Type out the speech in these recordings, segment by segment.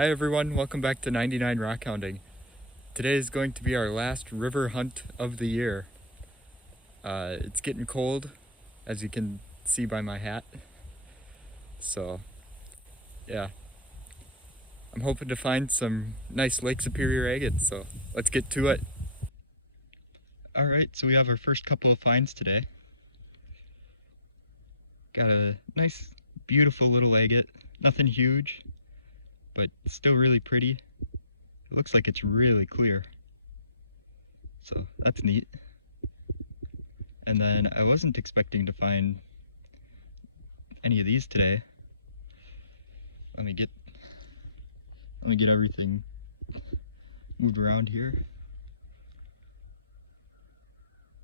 Hi everyone, welcome back to 99 Rock Hounding. Today is going to be our last river hunt of the year. It's getting cold, as you can see by my hat. So, yeah. I'm hoping to find some nice Lake Superior agates, so let's get to it. Alright, so we have our first couple of finds today. Got a nice, beautiful little agate. Nothing huge, but still really pretty. It looks like it's really clear. So that's neat. And then I wasn't expecting to find any of these today. Let me get everything moved around here.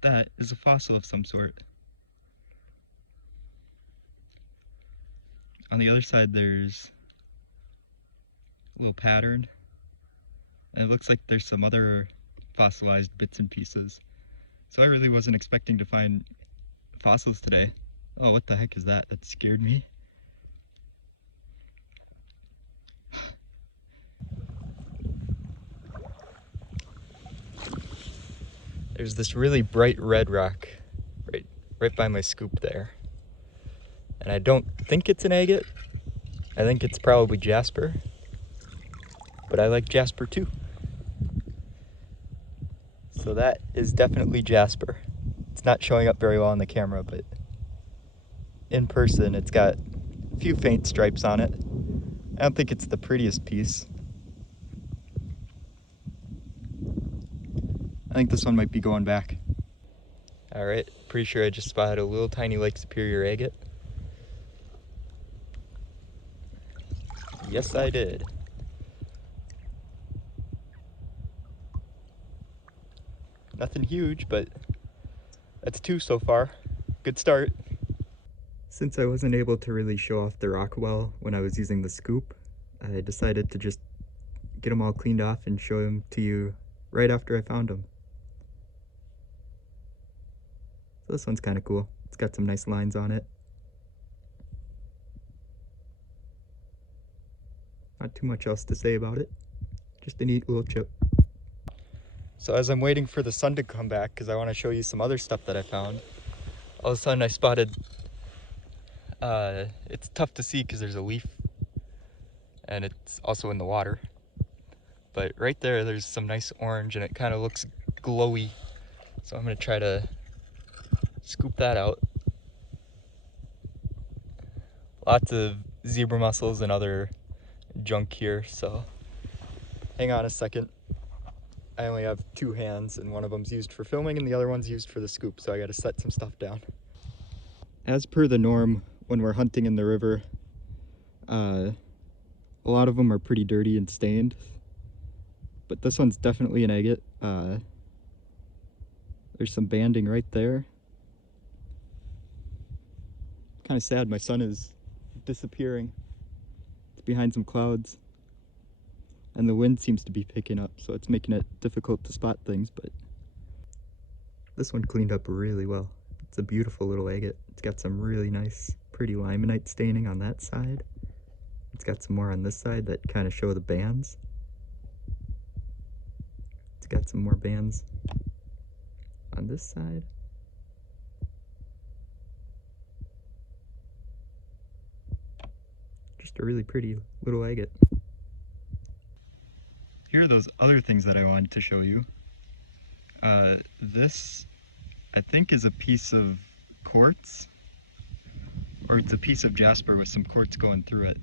That is a fossil of some sort. On the other side there's a little pattern, and it looks like there's some other fossilized bits and pieces. So I really wasn't expecting to find fossils today. Oh, what the heck is that? That scared me. There's this really bright red rock right by my scoop there. And I don't think it's an agate. I think it's probably jasper. But I like jasper too. So that is definitely jasper. It's not showing up very well on the camera, but in person it's got a few faint stripes on it. I don't think it's the prettiest piece. I think this one might be going back. Alright, pretty sure I just spotted a little tiny Lake Superior agate. Yes, I did. Nothing huge, but that's two so far. Good start. Since I wasn't able to really show off the rock well when I was using the scoop, I decided to just get them all cleaned off and show them to you right after I found them. So this one's kind of cool. It's got some nice lines on it. Not too much else to say about it. Just a neat little chip. So as I'm waiting for the sun to come back, because I want to show you some other stuff that I found, all of a sudden I spotted, it's tough to see because there's a leaf and it's also in the water. But right there's some nice orange and it kind of looks glowy. So I'm going to try to scoop that out. Lots of zebra mussels and other junk here, so hang on a second. I only have two hands and one of them's used for filming and the other one's used for the scoop, so I gotta set some stuff down. As per the norm when we're hunting in the river, a lot of them are pretty dirty and stained, but this one's definitely an agate. There's some banding right there. Kind of sad, my sun is disappearing. It's behind some clouds. And the wind seems to be picking up, so it's making it difficult to spot things, but this one cleaned up really well. It's a beautiful little agate. It's got some really nice, pretty limonite staining on that side. It's got some more on this side that kind of show the bands. It's got some more bands on this side. Just a really pretty little agate. Here are those other things that I wanted to show you. This, I think, is a piece of quartz, or it's a piece of jasper with some quartz going through it.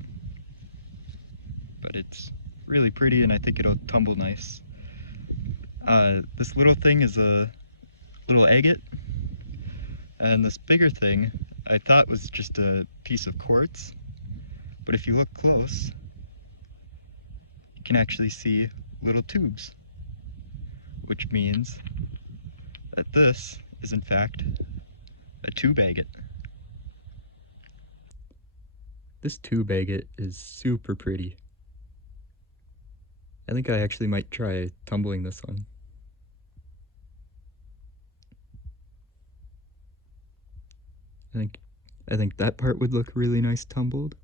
But it's really pretty and I think it'll tumble nice. This little thing is a little agate, and this bigger thing I thought was just a piece of quartz, but if you look close, you can actually see little tubes, which means that this is in fact a tube agate. This tube agate is super pretty. I think I actually might try tumbling this one. I think that part would look really nice tumbled.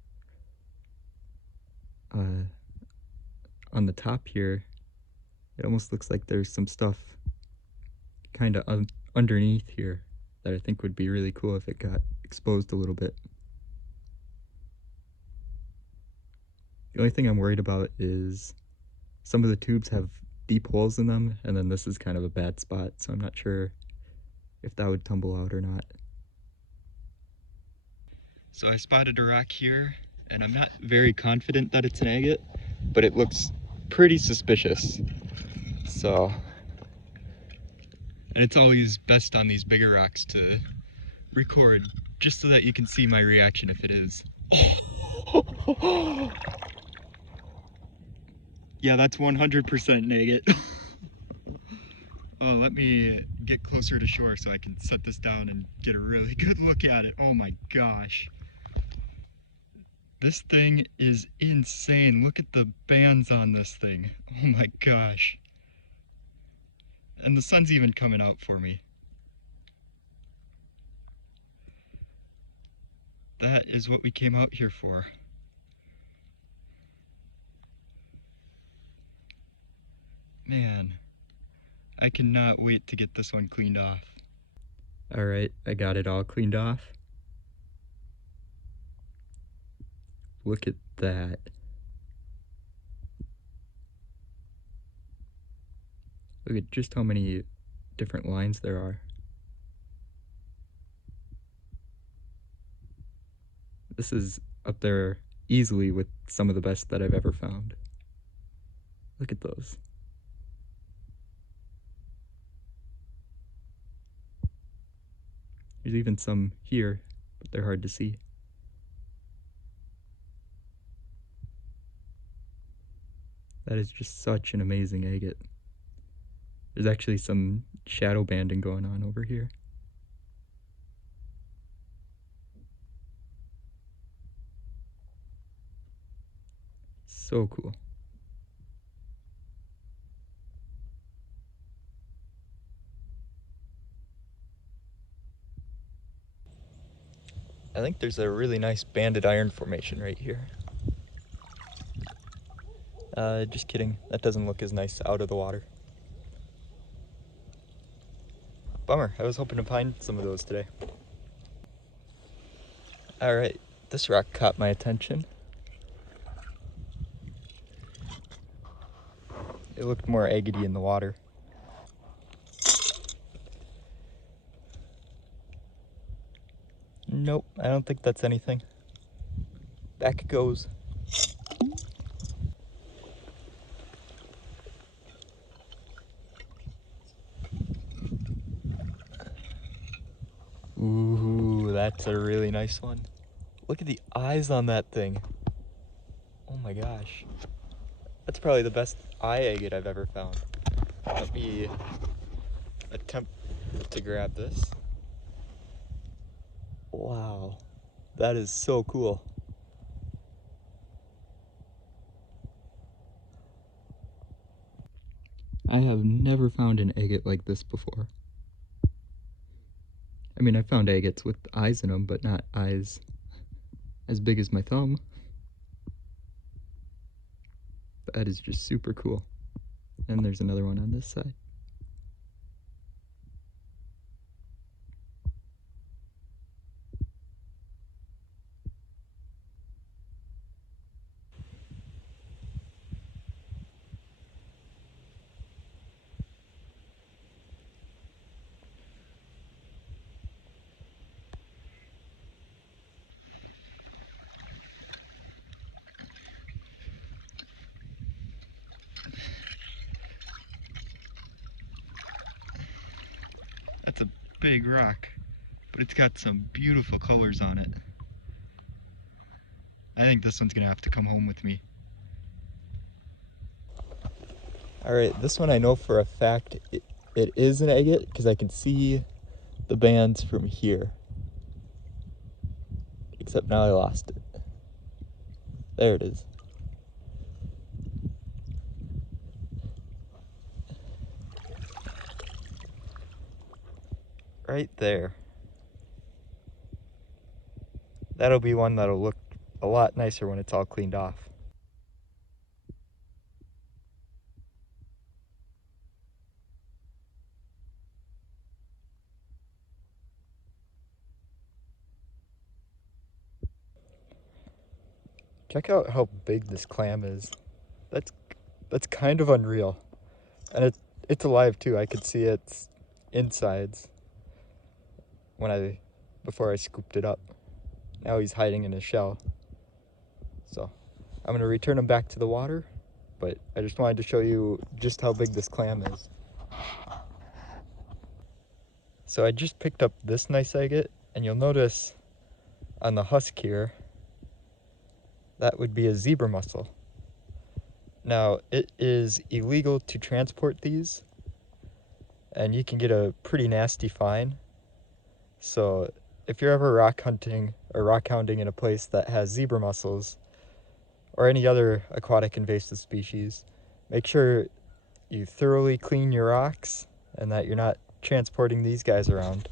on the top here, it almost looks like there's some stuff kind of underneath here that I think would be really cool if it got exposed a little bit. The only thing I'm worried about is some of the tubes have deep holes in them, and then this is kind of a bad spot, so I'm not sure if that would tumble out or not. So I spotted a rock here, and I'm not very confident that it's an agate, but it looks pretty suspicious. So, and it's always best on these bigger rocks to record, just so that you can see my reaction if it is. Yeah, that's 100% an agate. Oh, let me get closer to shore so I can set this down and get a really good look at it. Oh my gosh. This thing is insane. Look at the bands on this thing. Oh my gosh. And the sun's even coming out for me. That is what we came out here for. Man, I cannot wait to get this one cleaned off. All right, I got it all cleaned off. Look at that. Look at just how many different lines there are. This is up there easily with some of the best that I've ever found. Look at those. There's even some here, but they're hard to see. That is just such an amazing agate. There's actually some shadow banding going on over here. So cool. I think there's a really nice banded iron formation right here. Just kidding. That doesn't look as nice out of the water. Bummer. I was hoping to find some of those today. Alright, this rock caught my attention. It looked more agate-y in the water. Nope, I don't think that's anything. Back it goes. Ooh, that's a really nice one. Look at the eyes on that thing. Oh my gosh. That's probably the best eye agate I've ever found. Let me attempt to grab this. Wow, that is so cool. I have never found an agate like this before. I mean, I found agates with eyes in them, but not eyes as big as my thumb. That is just super cool. And there's another one on this side. That's a big rock, but it's got some beautiful colors on it. I think this one's gonna have to come home with me. Alright, this one I know for a fact it is an agate because I can see the bands from here. Except now I lost it. There it is. Right there. That'll be one that'll look a lot nicer when it's all cleaned off. Check out how big this clam is. That's that's kind of unreal. And it's alive too. I could see its insides before I scooped it up. Now he's hiding in his shell. So I'm gonna return him back to the water, but I just wanted to show you just how big this clam is. So I just picked up this nice agate, and you'll notice on the husk here, that would be a zebra mussel. Now, it is illegal to transport these, and you can get a pretty nasty fine. So if you're ever rock hunting or rock hounding in a place that has zebra mussels or any other aquatic invasive species, make sure you thoroughly clean your rocks and that you're not transporting these guys around.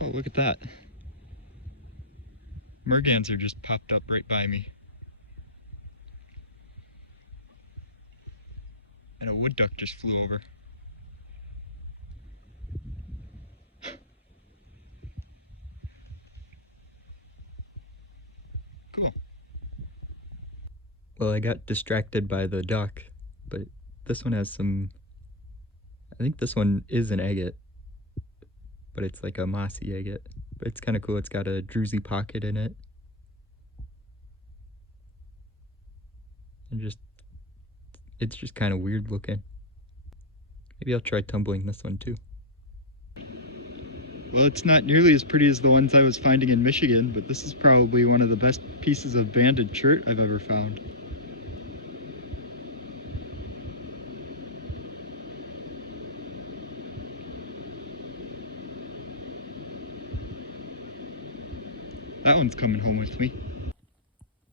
Oh, look at that. Merganser just popped up right by me. And a wood duck just flew over. Cool. Well, I got distracted by the duck, but this one has some, I think this one is an agate, but it's like a mossy agate. But it's kind of cool. It's got a druzy pocket in it. And it's just kind of weird looking. Maybe I'll try tumbling this one too. Well, it's not nearly as pretty as the ones I was finding in Michigan, but this is probably one of the best pieces of banded chert I've ever found. That one's coming home with me.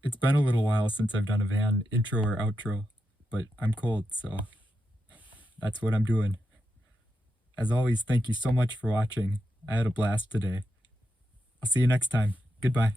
It's been a little while since I've done a van intro or outro, but I'm cold, so that's what I'm doing. As always, thank you so much for watching. I had a blast today. I'll see you next time. Goodbye.